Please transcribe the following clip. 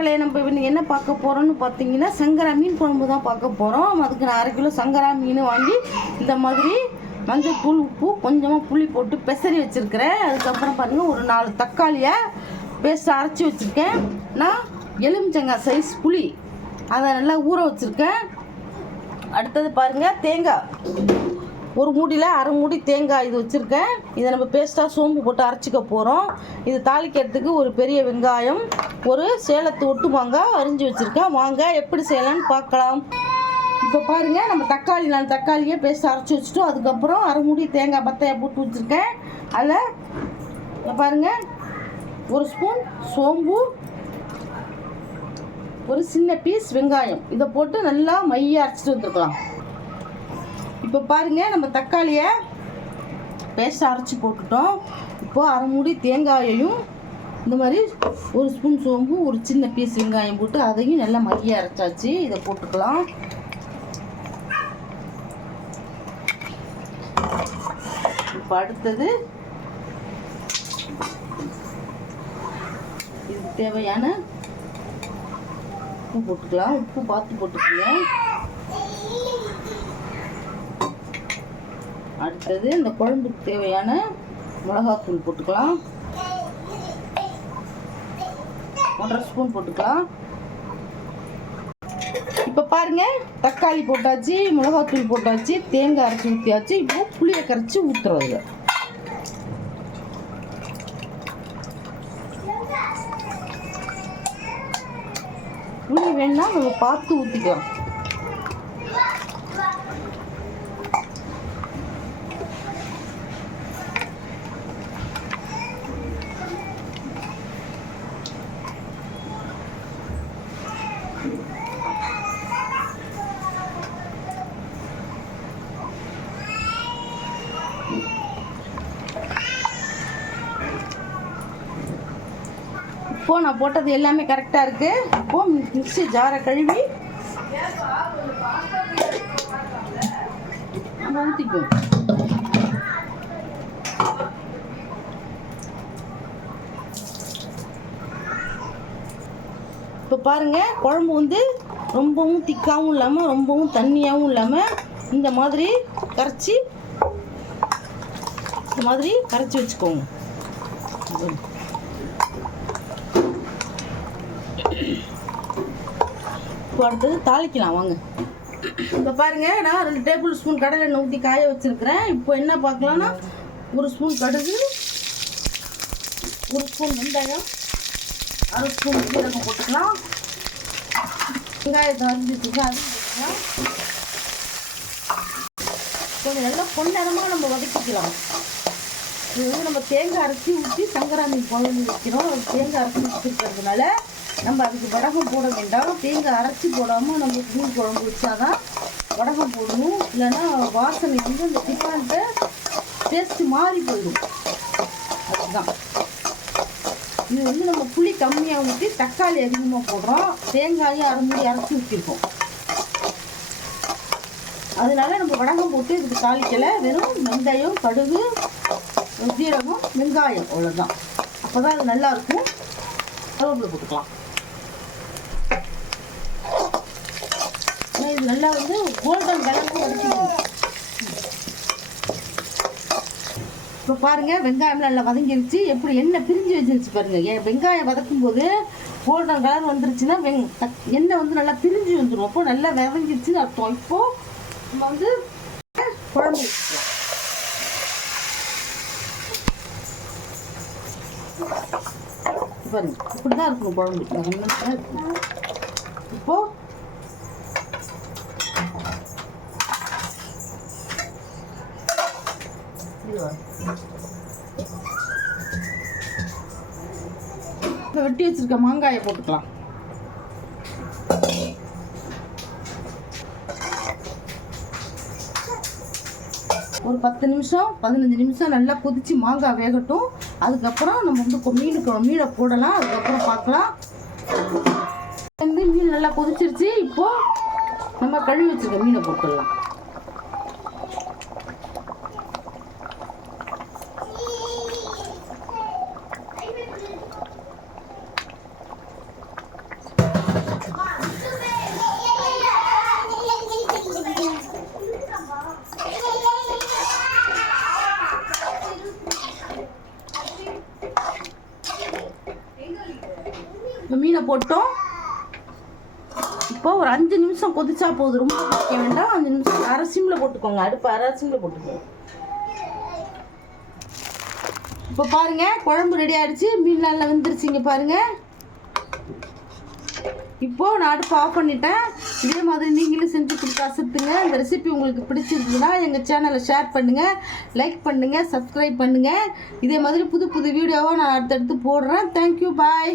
மக்களே நம்ம என்ன பார்க்க போகிறோம்னு பார்த்தீங்கன்னா சங்கரா மீன் குழம்பு தான் பார்க்க போகிறோம் அதுக்கு நான் அரை கிலோ சங்கரா மீன் வாங்கி இந்த மாதிரி மஞ்சள் தூள் உப்பு கொஞ்சமாக புளி போட்டு பெசரி வச்சுருக்கிறேன். அதுக்கப்புறம் பாருங்கள் ஒரு நாலு தக்காளியை பேஸ்ட் அரைச்சி வச்சுருக்கேன். நான் எலுமிச்சங்காய் சைஸ் புளி. அதை நல்லா ஊற வச்சுருக்கேன். அடுத்தது பாருங்கள் தேங்காய். ஒரு மூடியில் அரை மூடி தேங்காய் இது வச்சுருக்கேன். இதை நம்ம பேஸ்ட்டாக சோம்பு போட்டு அரைச்சிக்க போகிறோம் இது தாளிக்கிறதுக்கு ஒரு பெரிய வெங்காயம் ஒரு சேலத்து ஒட்டு மாங்காய் அரிஞ்சு வச்சுருக்கேன். வாங்க எப்படி செய்யலாம்னு பார்க்கலாம். இப்போ பாருங்கள் நம்ம தக்காளி நான் தக்காளியே பேஸ்ட் அரைச்சி வச்சுட்டோம் அதுக்கப்புறம் அரை மூடி தேங்காய் பத்தையை போட்டு வச்சுருக்கேன். அதில் பாருங்கள் ஒரு ஸ்பூன் சோம்பு ஒரு சின்ன பீஸ் வெங்காயம். இதை போட்டு நல்லா மைய அரைச்சிட்டு வந்துருக்கலாம் இப்போ பாருங்கள் நம்ம தக்காளியை பேஸ்ட் அரைச்சி போட்டுட்டோம். இப்போ அரை மூடி தேங்காயையும் இந்த மாதிரி ஒரு ஸ்பூன் சோம்பு ஒரு சின்ன பீஸ் வெங்காயம் போட்டு அதையும் நல்லா மைய அரைச்சாச்சு. இதை போட்டுக்கலாம். இப்போ அடுத்தது இது தேவையான உப்பு போட்டுக்கலாம். உப்பு பார்த்து போட்டுக்கோங்க. அடுத்தது இந்த குழம்புக்கு தேவையான மிளகாத்தூள் போட்டுக்கலாம். ஒன்றரை ஸ்பூன் போட்டுக்கலாம். இப்போ பாருங்க தக்காளி போட்டாச்சு மிளகாத்தூள் போட்டாச்சு தேங்காய் அரைச்சி ஊற்றியாச்சு இப்போ புளியை கரைச்சி ஊற்றுறது புளி வேணா நம்ம பார்த்து ஊற்றிக்கலாம் இப்போ நான் போட்டது எல்லாமே கரெக்டாக இருக்கு. இப்போ மிக்ஸி ஜாரை கழுவி. நம்ம ஊற்றிக்குவோம் இப்போ பாருங்கள் குழம்பு வந்து ரொம்பவும் திக்காவும் இல்லாமல் ரொம்பவும் தண்ணியாகவும் இல்லாமல் இந்த மாதிரி கரைச்சி இந்த மாதிரி கரைச்சி வச்சுக்கோங்க. இப்போ அடுத்தது தாளிக்கலாம் வாங்க. இப்போ பாருங்க நான் ரெண்டு டேபிள் ஸ்பூன் கடலை எண்ணெய் ஊற்றி காய வச்சிருக்கிறேன். இப்போ என்ன பார்க்கலாம்னா ஒரு ஸ்பூன் கடுகு ஒரு ஸ்பூன் வெந்தயம் அரை ஸ்பூன் சீரகம் போட்டுக்கலாம். வெங்காயத்தை அரிஞ்சிட்டு அரிஞ்சு போட்டுக்கலாம் கொஞ்சம் நல்லா பொன்னரமாக நம்ம வதக்கிக்கலாம். இது வந்து நம்ம தேங்காய் அரைச்சி ஊற்றி சங்கராமி குழம்பு வைக்கிறோம். தேங்காய் அரைச்சி வச்சுருக்கிறதுனால நம்ம அதுக்கு வடகம் போட வேண்டாம் தேங்காய் அரைச்சி போடாமல் நம்ம மீன் குழம்பு வச்சாதான் வடகம் போடணும். இல்லைன்னா வாசனை வந்து அந்த டிஃபான்ட்டை டேஸ்ட்டு மாறி போயிடும். அதுதான். இது வந்து நம்ம புளி கம்மியாக ஊற்றி தக்காளி அதிகமாக போடுறோம். தேங்காயும் அரை மூடி அரைச்சி ஊற்றிருக்கோம் அதனால நம்ம வடகம் போட்டு இதுக்கு தாளிக்கலை. வெறும் வெந்தயம் கடுகு ஜீரகம் வெங்காயம். அவ்வளோதான் அப்போ தான் அது நல்லாயிருக்கும் கருவேப்பிலை போட்டுக்கலாம். இது நல்லா வந்து கோல்டன் கலருக்கு வதக்கிக்கணும் இப்போ பாருங்க வெங்காயம் நல்லா வதங்கிருச்சு. எப்படி எண்ணெய் பிரிஞ்சு வச்சிருச்சு பாருங்க. ஏன் வெங்காயம் வதக்கும் போது கோல்டன் கலர் வந்துருச்சுன்னா வெங் எண்ணெய் வந்து நல்லா பிரிஞ்சு வந்துடும் அப்போ நல்லா வதங்கிருச்சுன்னு அர்த்தம். இப்போ நம்ம வந்து குழம்பு வச்சுக்கலாம். பாருங்க இப்படி தான் இருக்கணும் குழம்பு இந்த ஒண்ணு தான் இருக்கணும். இப்போ இதுவா? இப்போ வெட்டி வச்சிருக்க மாங்காயை போட்டுக்கலாம். ஒரு பத்து நிமிஷம் பதினஞ்சு நிமிஷம் நல்லா கொதிச்சு மாங்காய் வேகட்டும். அதுக்கப்புறம் நம்ம வந்து மீனுக்கு மீனை போடலாம். அதுக்கப்புறம் பார்க்கலாம். வந்து மீன் நல்லா கொதிச்சிருச்சு. இப்போ நம்ம கழுவி வச்சிருக்க மீனை போட்டுடலாம். சிம்மில் போட்டோம். இப்போ ஒரு அஞ்சு நிமிஷம் கொதிச்சா போதும். ரொம்ப கொதிக்க வேண்டாம். அஞ்சு நிமிஷம். அரை சிம்மில் போட்டுக்கோங்க. அடுப்பு அரை சிம்மில் போட்டுக்கோங்க. இப்போ பாருங்க குழம்பு ரெடி ஆயிடுச்சு. மீன் நல்லா வெந்துருச்சுங்க பாருங்க. இப்போ நான் அடுப்பு ஆஃப் பண்ணிட்டேன். இதே மாதிரி நீங்களும் செஞ்சு கொடுத்து அசத்துங்க. இந்த ரெசிபி உங்களுக்கு பிடிச்சிருந்ததுன்னா எங்கள் சேனலை ஷேர் பண்ணுங்கள் லைக் பண்ணுங்கள் சப்ஸ்கிரைப் பண்ணுங்கள் இதே மாதிரி புது புது வீடியோவாக நான் அடுத்தடுத்து போடுறேன். Thank you bye